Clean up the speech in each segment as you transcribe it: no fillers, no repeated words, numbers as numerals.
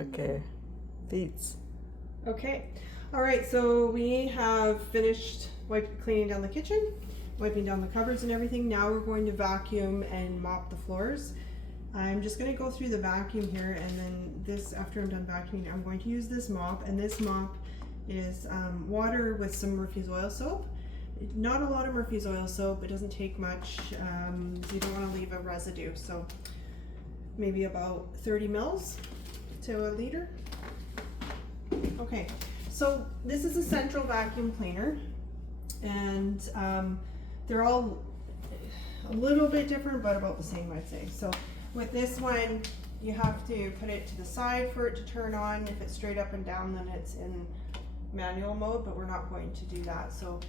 Okay, feet. Okay, all right, so we have finished cleaning down the kitchen, wiping down the cupboards and everything. Now we're going to vacuum and mop the floors. I'm just gonna go through the vacuum here, and then after I'm done vacuuming, I'm going to use this mop, and this mop is water with some Murphy's oil soap. Not a lot of Murphy's oil soap, it doesn't take much, so you don't wanna leave a residue, so maybe about 30 mils to a liter. Okay, so this is a central vacuum cleaner, and they're all a little bit different, but about the same, I'd say. So with this one, you have to put it to the side for it to turn on. If it's straight up and down, then it's in manual mode, but we're not going to do that. So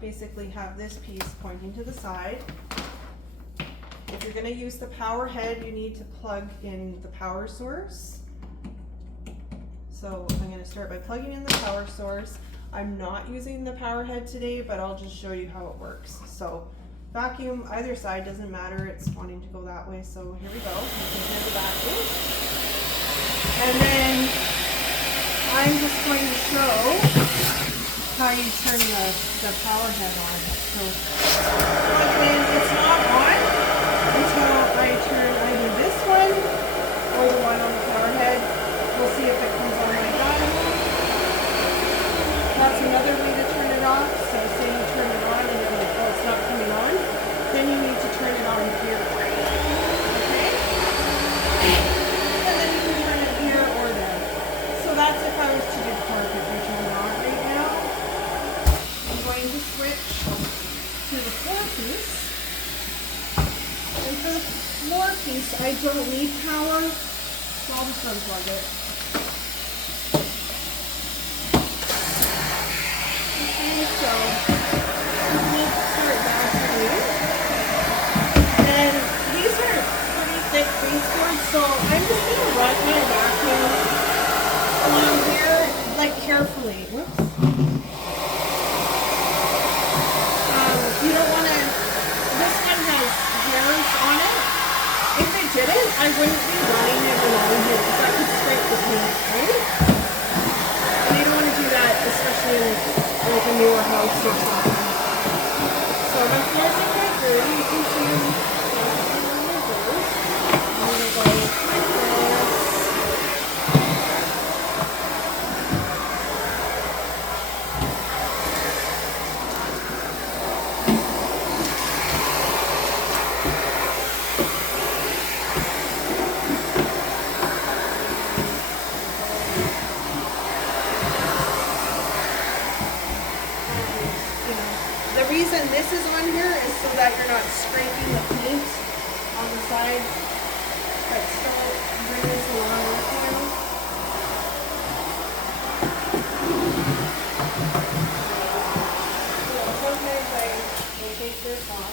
basically have this piece pointing to the side. If you're going to use the power head, you need to plug in the power source. So I'm going to start by plugging in the power source. I'm not using the power head today, but I'll just show you how it works. So vacuum, either side, doesn't matter. It's wanting to go that way. So here we go. You can hear the vacuum. And then I'm just going to show how you turn the power head on. So plug it in. It's not on until I turn either this one or the one on the power head. We'll see if it comes on like that. That's another way to turn it off. So say you turn it on and you're like, oh, it's not coming on. Then you need to turn it on here. Okay? And then you can turn it here or there. So that's if I was to do carpet, which I'm not right now. I'm going to switch to the floor piece. And for the floor piece, I don't need power, so I'll just unplug it. So we'll start vacuuming, and these are pretty thick baseboards, so I'm just going to run my vacuum along here, like carefully. Whoops. You don't want to, this one has hairs on it. If it didn't, I wouldn't be running it along here because that could scrape the paint, right? And you don't want to do that, especially in like a newer house or something. So my floors are quite dirty. You can see them on my doors. I'm going to go like this. The reason this is on here is so that you're not scraping the paint on the side, but still bring this along with you. So sometimes I will take this off.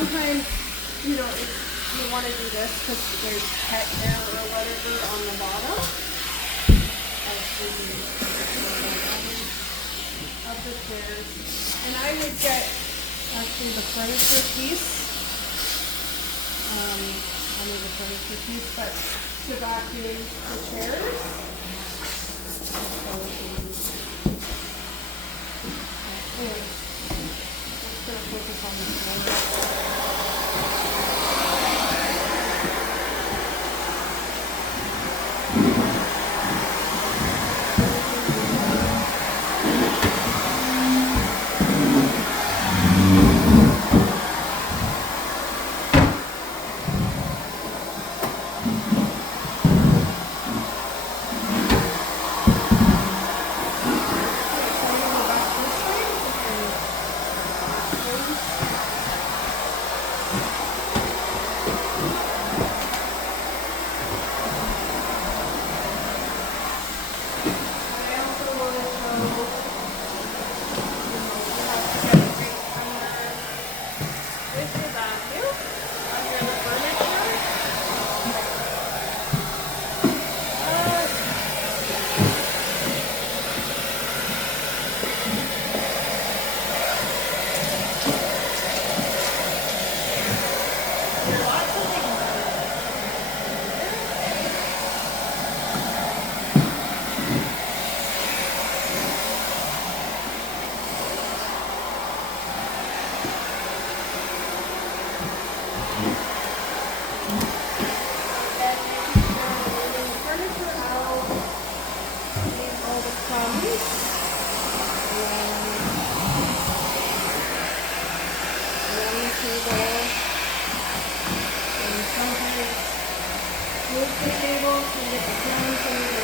sometimes, you know, if you want to do this because there's pet hair or whatever on the bottom of the chairs. And I would get actually the furniture piece. Only the furniture piece, but to vacuum the chairs. Anyway, let's gonna focus on this one. Move the table so you get the crumbs and